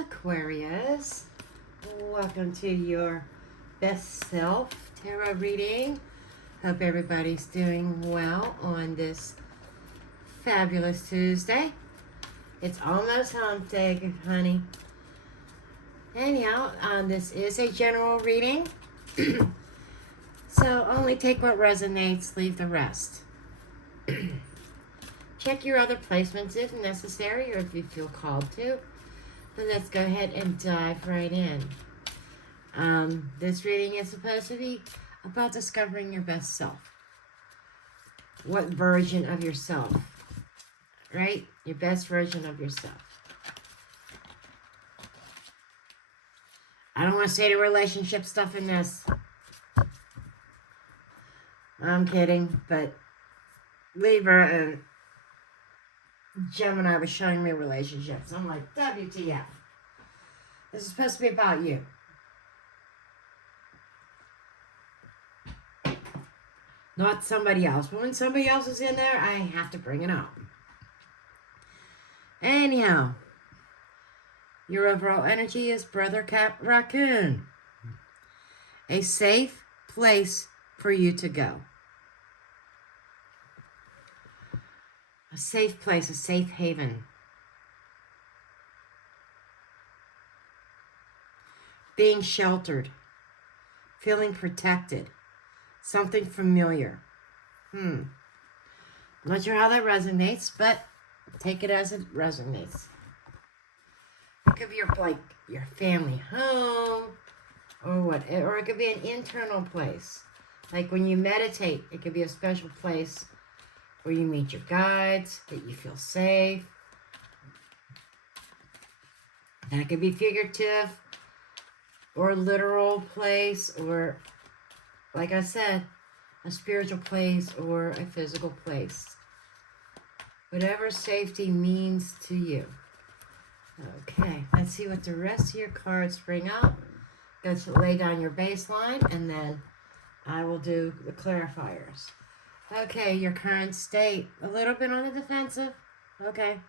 Aquarius, welcome to your best self tarot reading. Hope everybody's doing well on this fabulous Tuesday. It's almost hump day, honey. Anyhow, this is a general reading. So only take what resonates, leave the rest. Check your other placements if necessary or if you feel called to. So let's go ahead and dive right in. This reading is supposed to be about discovering your best self. What version of yourself, right? Your best version of yourself. I don't want to say the relationship stuff in this. I'm kidding, but Libra and Gemini was showing me relationships. I'm like, WTF. This is supposed to be about you. Not somebody else. But when somebody else is in there, I have to bring it up. Anyhow, your overall energy is Brother Raccoon. A safe place for you to go. A safe place, a safe haven. Being sheltered. Feeling protected. Something familiar. I'm not sure how that resonates, but take it as it resonates. It could be your family home, or what, or it could be an internal place. Like when you meditate, it could be a special place where you meet your guides, that you feel safe. That could be figurative or literal place, or, like I said, a spiritual place or a physical place. Whatever safety means to you. Okay, let's see what the rest of your cards bring up. Go to lay down your baseline, and then I will do the clarifiers. Okay, your current state. A little bit on the defensive. Okay.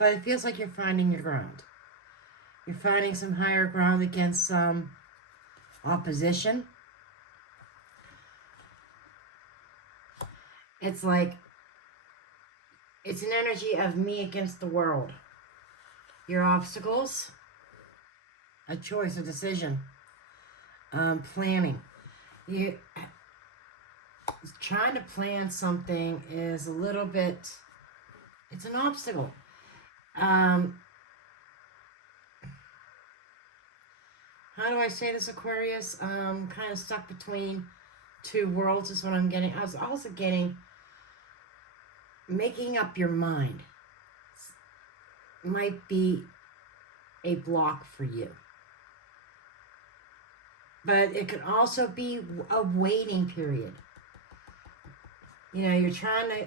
But it feels like you're finding your ground. You're finding some higher ground against some opposition. It's like, it's an energy of me against the world. Your obstacles, a choice, a decision, planning. You trying to plan something is a little bit, it's an obstacle. How do I say this, Aquarius? Kind of stuck between two worlds is what I'm getting. I was also getting making up your mind might be a block for you. But it could also be a waiting period. You know, you're trying to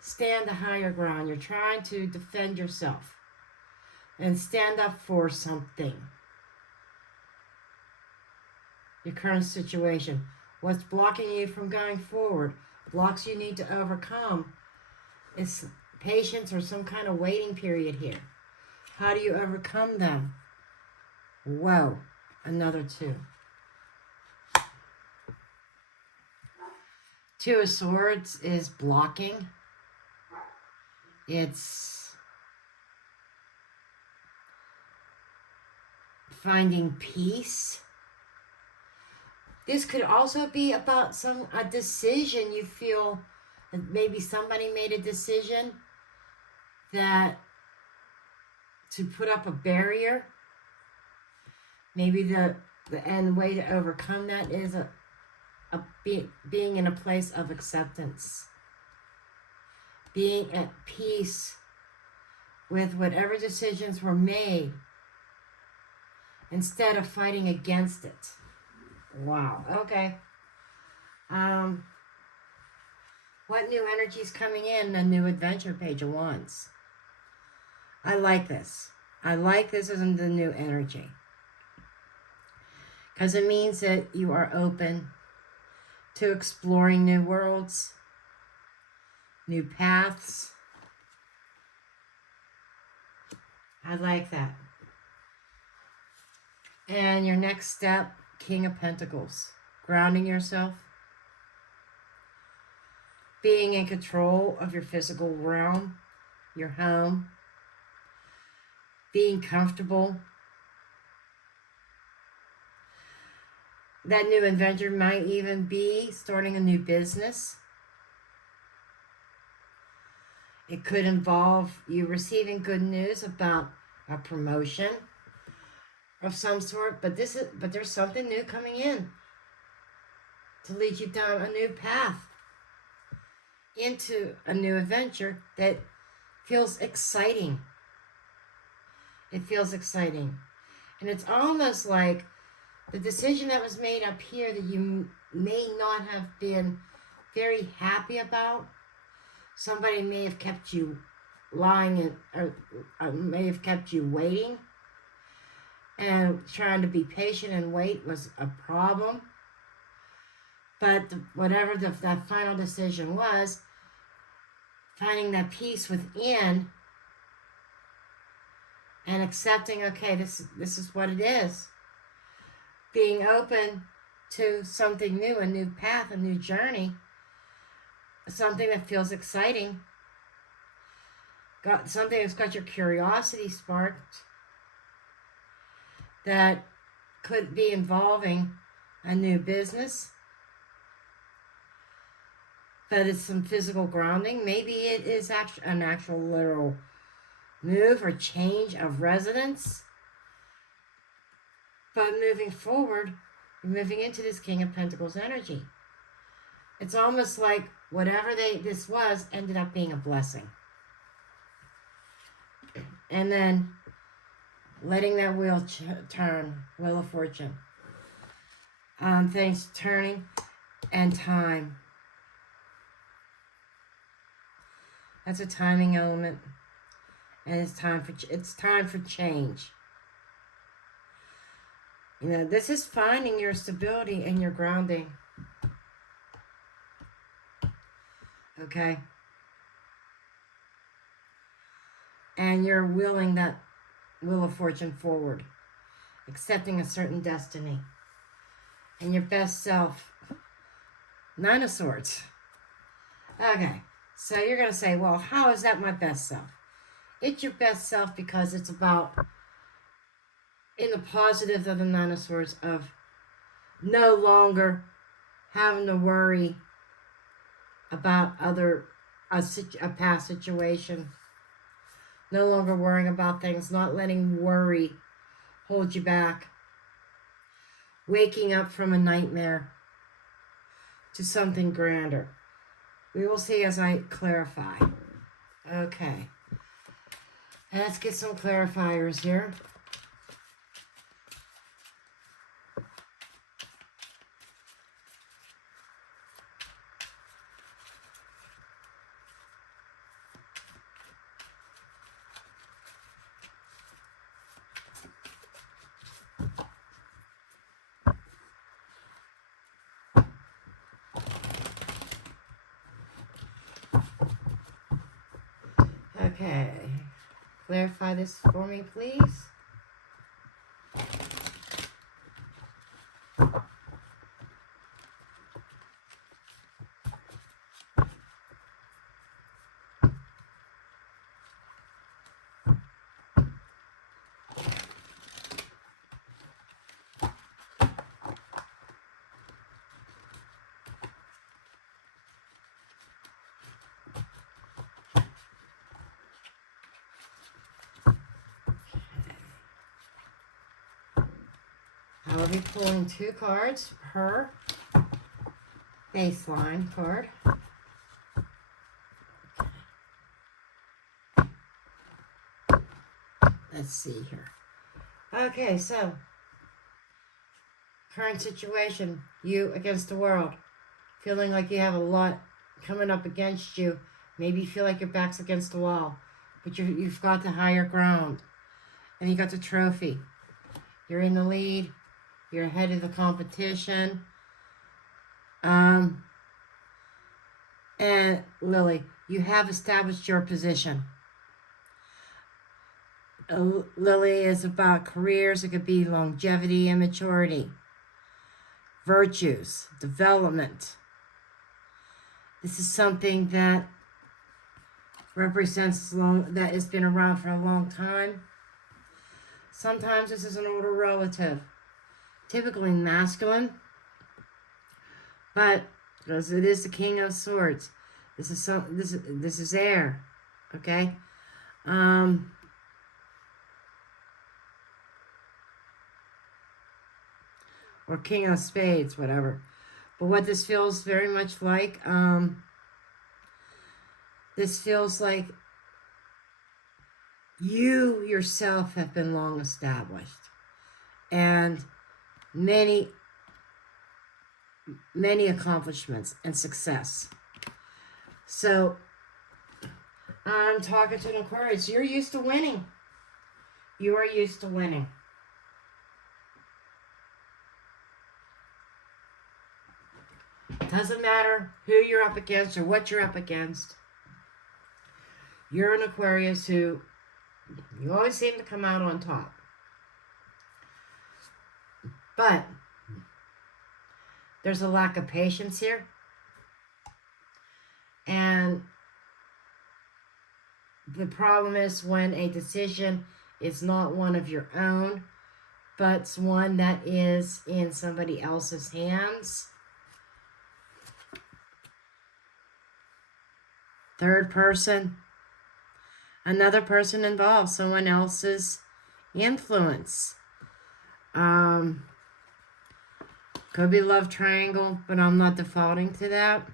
stand the higher ground. You're trying to defend yourself and stand up for something. Your current situation. What's blocking you from going forward? Blocks you need to overcome is patience or some kind of waiting period here. How do you overcome them? Whoa, another two. Two of Swords is blocking. It's finding peace. This could also be about a decision you feel that maybe somebody made a decision that to put up a barrier. Maybe the end way to overcome that is being in a place of acceptance. Being at peace with whatever decisions were made instead of fighting against it. Wow, okay. What new energy is coming in? A new adventure, Page of Wands. I like this. I like this as the new energy. Because it means that you are open to exploring new worlds, new paths, I like that. And your next step, King of Pentacles. Grounding yourself. Being in control of your physical realm, your home. Being comfortable. That new adventure might even be starting a new business. It could involve you receiving good news about a promotion of some sort, but there's something new coming in to lead you down a new path into a new adventure that feels exciting. It feels exciting. And it's almost like the decision that was made up here that you may not have been very happy about. Somebody may have kept you lying or may have kept you waiting. And trying to be patient and wait was a problem. But whatever that final decision was, finding that peace within and accepting, okay, this is what it is. Being open to something new, a new path, a new journey, something that feels exciting, something that's got your curiosity sparked, that could be involving a new business, but it's some physical grounding. Maybe it is an actual literal move or change of residence. But moving forward, you're moving into this King of Pentacles energy. It's almost like whatever this was ended up being a blessing. And then letting that wheel turn, Wheel of Fortune. Things turning and time. That's a timing element. And it's time for change. You know, this is finding your stability and your grounding. Okay? And you're wheeling that Wheel of Fortune forward. Accepting a certain destiny. And your best self. Nine of Swords. Okay. So you're going to say, well, how is that my best self? It's your best self because it's about, in the positive of the Nine of Swords, of no longer having to worry about a past situation. No longer worrying about things, not letting worry hold you back. Waking up from a nightmare to something grander. We will see as I clarify. Okay. Let's get some clarifiers here. Okay. Clarify this for me, please. I will be pulling 2 cards per baseline card. Let's see here. Okay, so current situation, you against the world, feeling like you have a lot coming up against you. Maybe you feel like your back's against the wall, but you've got the higher ground, and you got the trophy. You're in the lead. You're ahead of the competition. And Lily, you have established your position. Lily is about careers. It could be longevity and maturity, virtues, development. This is something that represents that has been around for a long time. Sometimes this is an older relative, typically masculine, but because it is the King of Swords, this is air, okay? Or King of Spades, whatever. But what this feels very much like, this feels like you yourself have been long established. And many accomplishments and success. So, I'm talking to an Aquarius. You're used to winning. You are used to winning. Doesn't matter who you're up against or what you're up against. You're an Aquarius who, you always seem to come out on top. But there's a lack of patience here. And the problem is when a decision is not one of your own, but it's one that is in somebody else's hands. Third person, another person involved, someone else's influence. Could be love triangle, but I'm not defaulting to that.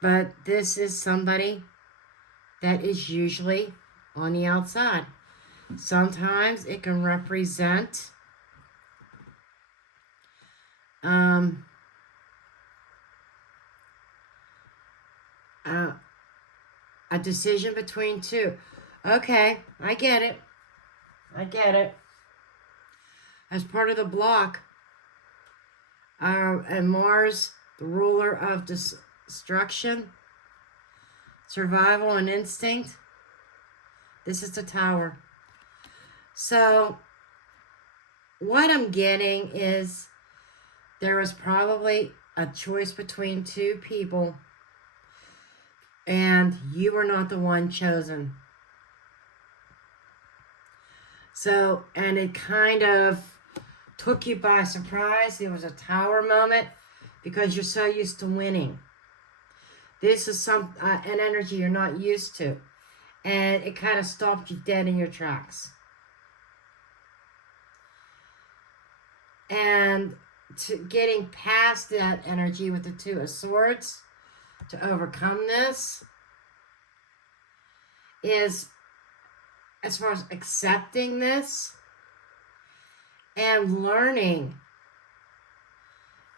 But this is somebody that is usually on the outside. Sometimes it can represent a decision between two. Okay, I get it. I get it. As part of the block, and Mars, the ruler of destruction, survival, and instinct. This is the Tower. So, what I'm getting is there was probably a choice between two people, and you were not the one chosen. So, and it kind of took you by surprise. It was a Tower moment because you're so used to winning. This is an energy you're not used to. And it kind of stopped you dead in your tracks. And getting past that energy with the Two of Swords to overcome this is, as far as accepting this and learning.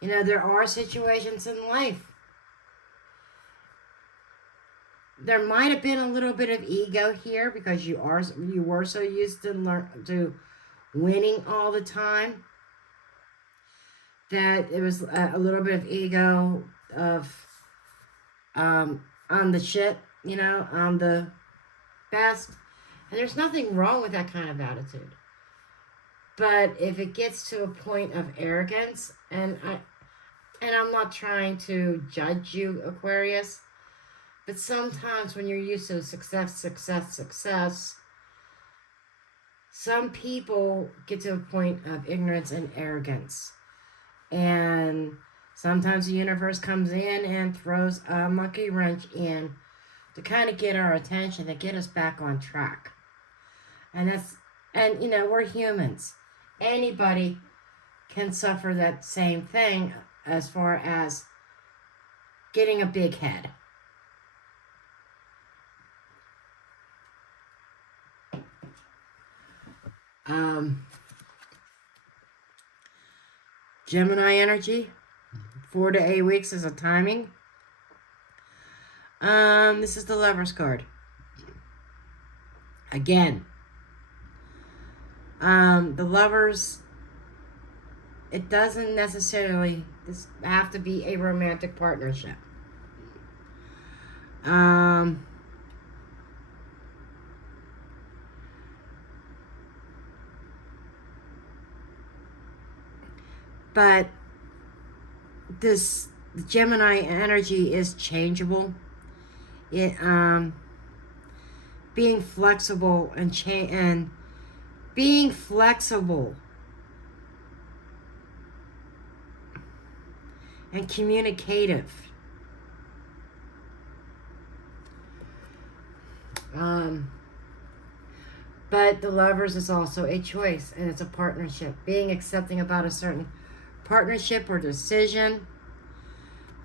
You know, there are situations in life. There might have been a little bit of ego here because you were so used to winning all the time that it was a little bit of ego of on the shit, you know, on the best. And there's nothing wrong with that kind of attitude. But if it gets to a point of arrogance, and I'm not trying to judge you, Aquarius, but sometimes when you're used to success, some people get to a point of ignorance and arrogance. And sometimes the universe comes in and throws a monkey wrench in to kind of get our attention, to get us back on track. And you know, we're humans. Anybody can suffer that same thing as far as getting a big head. Gemini energy, 4 to 8 weeks is a timing. This is the Lover's card. Again, the Lovers, it doesn't necessarily have to be a romantic partnership. But this Gemini energy is changeable. It being flexible and being flexible and communicative. But the Lovers is also a choice, and it's a partnership. Being accepting about a certain partnership or decision.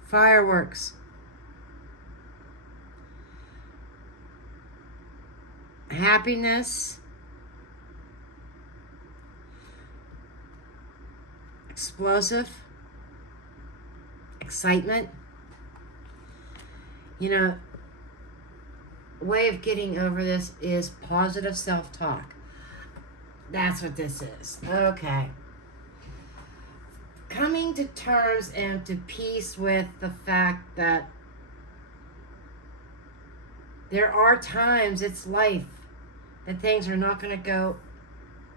Fireworks. Happiness. Explosive. Excitement. You know, way of getting over this is positive self-talk. That's what this is. Okay. Coming to terms and to peace with the fact that there are times, it's life, that things are not going to go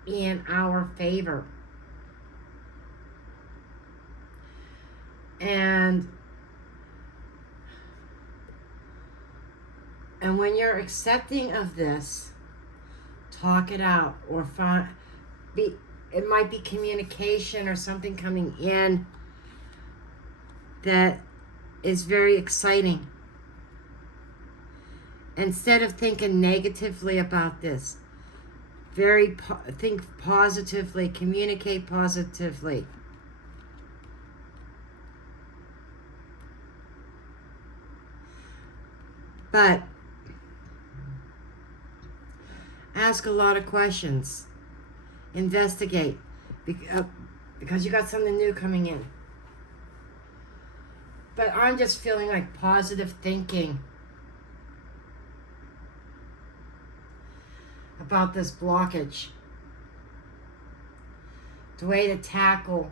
in our favor. And when you're accepting of this, talk it out, or it might be communication or something coming in that is very exciting. Instead of thinking negatively about this, think positively, communicate positively. But ask a lot of questions. Investigate. Because you got something new coming in. But I'm just feeling like positive thinking about this blockage. The way to tackle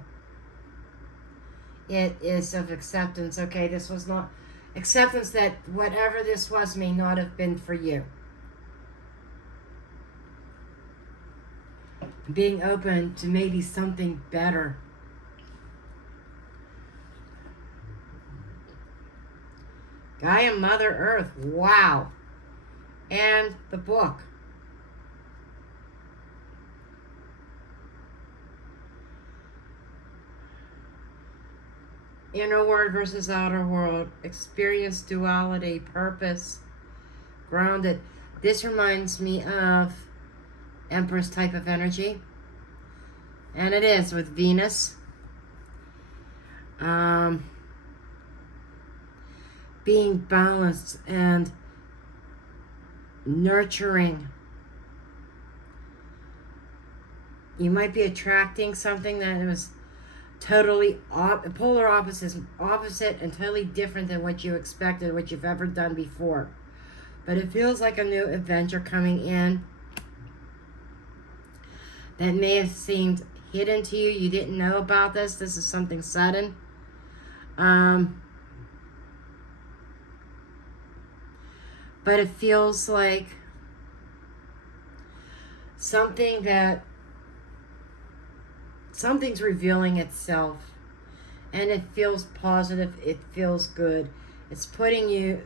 it is of acceptance. Okay, this was not acceptance that whatever this was may not have been for you. Being open to maybe something better. Gaia, Mother Earth, wow. And the book. Inner world versus outer world. Experience, duality, purpose, grounded. This reminds me of Empress type of energy. And it is with Venus. Being balanced and nurturing. You might be attracting something that was totally polar opposite and totally different than what you expected, what you've ever done before. But it feels like a new adventure coming in that may have seemed hidden to you. You didn't know about this. This is something sudden. But it feels like something's revealing itself, and it feels positive. It feels good. It's pointing you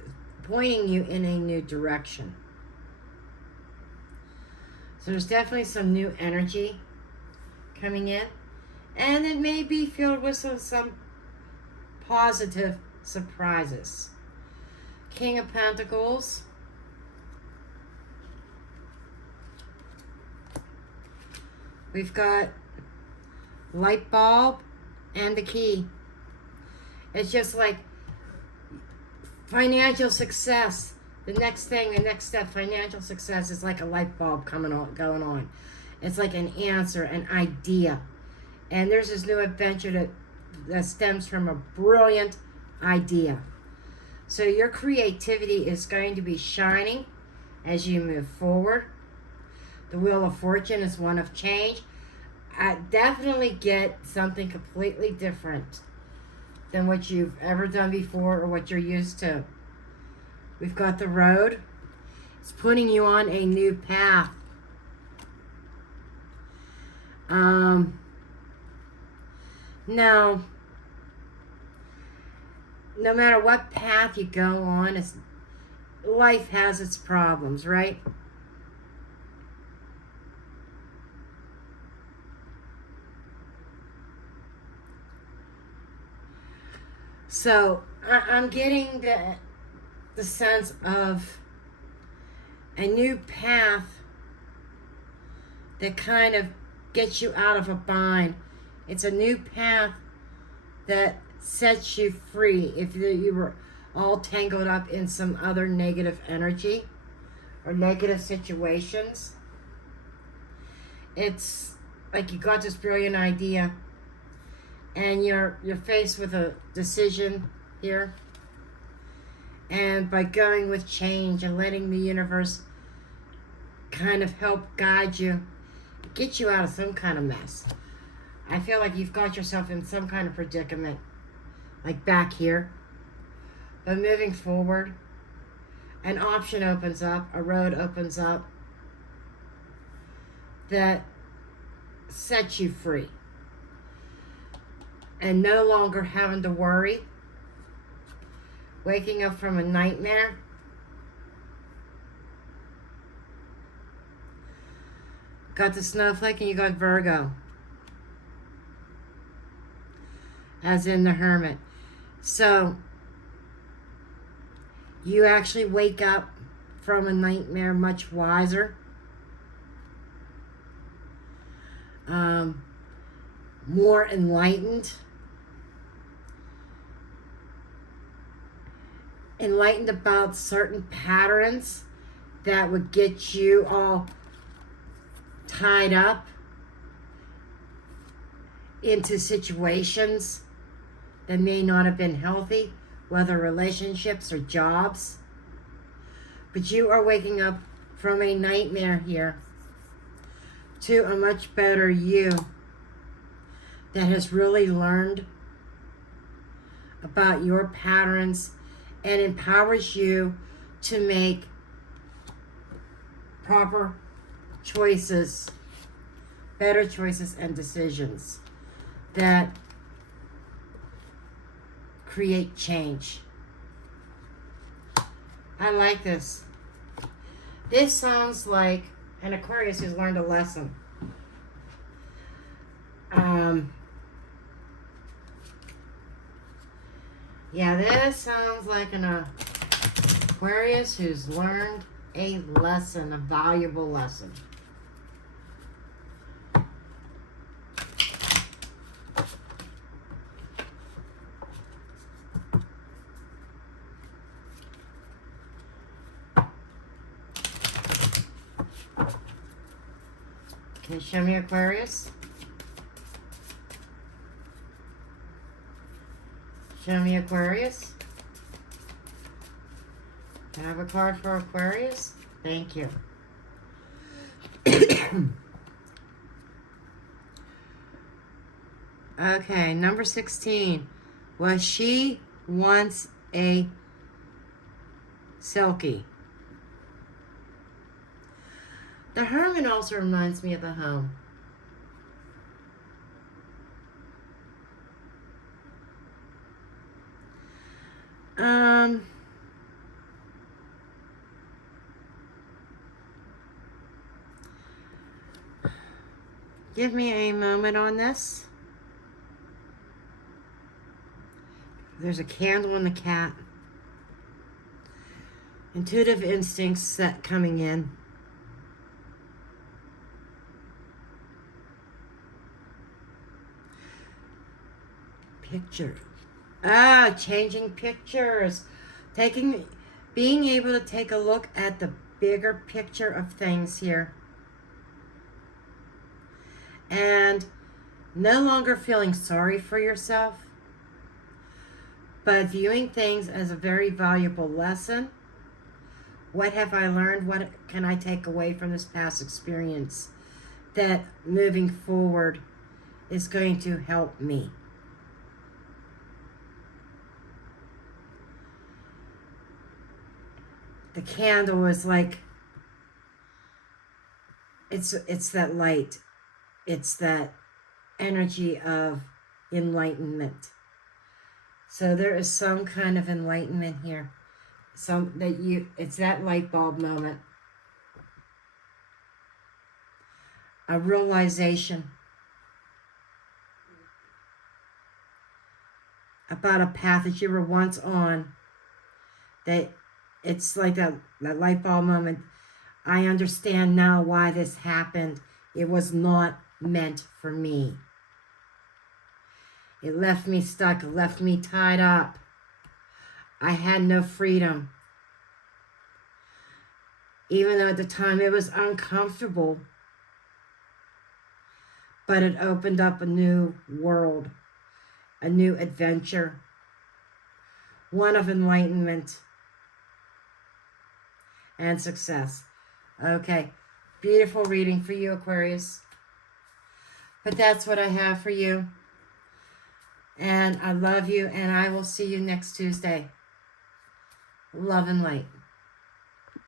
in a new direction. So there's definitely some new energy coming in, and it may be filled with some positive surprises. King of Pentacles. We've got light bulb and the key. It's just like financial success. The next step, financial success is like a light bulb going on. It's like an answer, an idea. And there's this new adventure that stems from a brilliant idea. So your creativity is going to be shining as you move forward. The Wheel of Fortune is one of change. I definitely get something completely different than what you've ever done before or what you're used to. We've got the road. It's putting you on a new path. Now, no matter what path you go on, life has its problems, right? So I'm getting the sense of a new path that kind of gets you out of a bind. It's a new path that sets you free if you were all tangled up in some other negative energy or negative situations. It's like you got this brilliant idea and you're faced with a decision here, and by going with change and letting the universe kind of help guide you, get you out of some kind of mess. I feel like you've got yourself in some kind of predicament, like back here. But moving forward, an option opens up, a road opens up that sets you free. And no longer having to worry, waking up from a nightmare. Got the snowflake and you got Virgo, as in the Hermit. So you actually wake up from a nightmare much wiser, more enlightened about certain patterns that would get you all tied up into situations that may not have been healthy, whether relationships or jobs. But you are waking up from a nightmare here to a much better you that has really learned about your patterns and empowers you to make proper choices, better choices and decisions that create change. I like this. This sounds like an Aquarius who's learned a lesson. Yeah, this sounds like an Aquarius who's learned a lesson, a valuable lesson. Can you show me Aquarius? Show me Aquarius. Can I have a card for Aquarius? Thank you. Okay, number 16. Was she once a Selkie? The Hermit also reminds me of the home. Give me a moment on this. There's a candle and a cat. Intuitive instincts set coming in. Picture. Changing pictures. Being able to take a look at the bigger picture of things here. And no longer feeling sorry for yourself, but viewing things as a very valuable lesson. What have I learned? What can I take away from this past experience that moving forward is going to help me? the candle is like, it's that light. It's that energy of enlightenment. So there is some kind of enlightenment here. It's that light bulb moment. A realization about a path that you were once on, that it's like that light bulb moment. I understand now why this happened. It was not meant for me. It left me stuck. It left me tied up. I had no freedom. Even though at the time it was uncomfortable, but it opened up a new world, a new adventure, one of enlightenment and success. Okay, beautiful reading for you, Aquarius. But that's what I have for you. And I love you, and I will see you next Tuesday. Love and light.